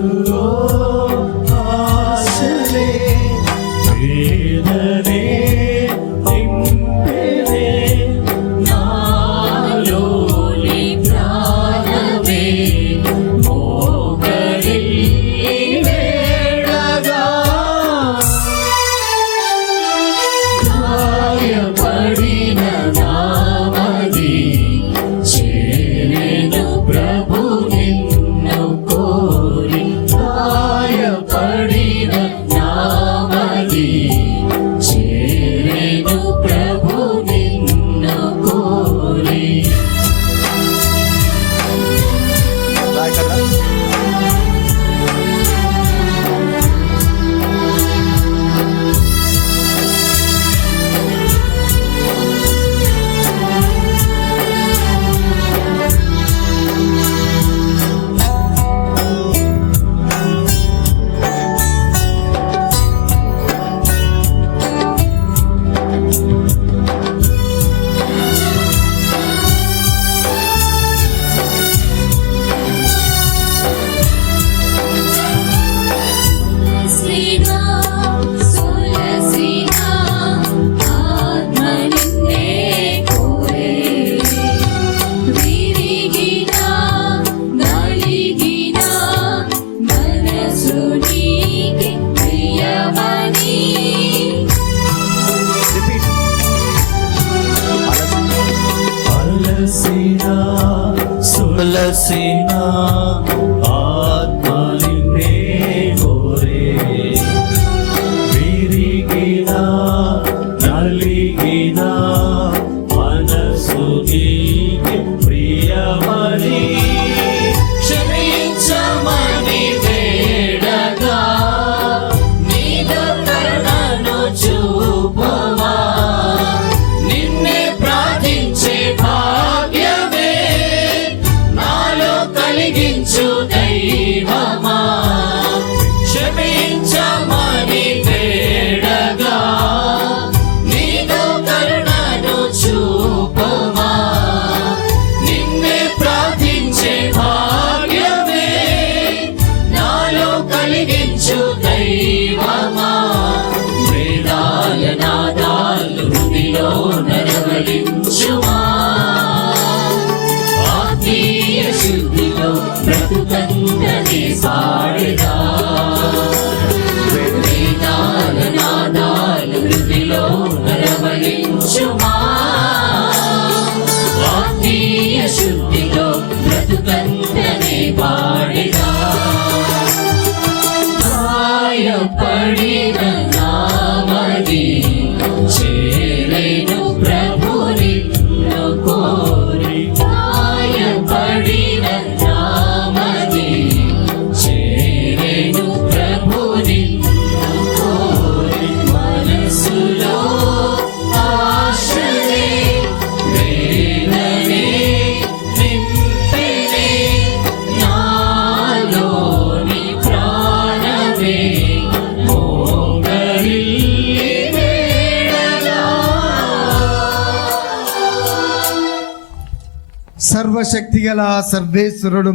Oh. Sulasina, Sulasina, Sulasina. see. సర్వశక్తిగల సర్వేశ్వరుడు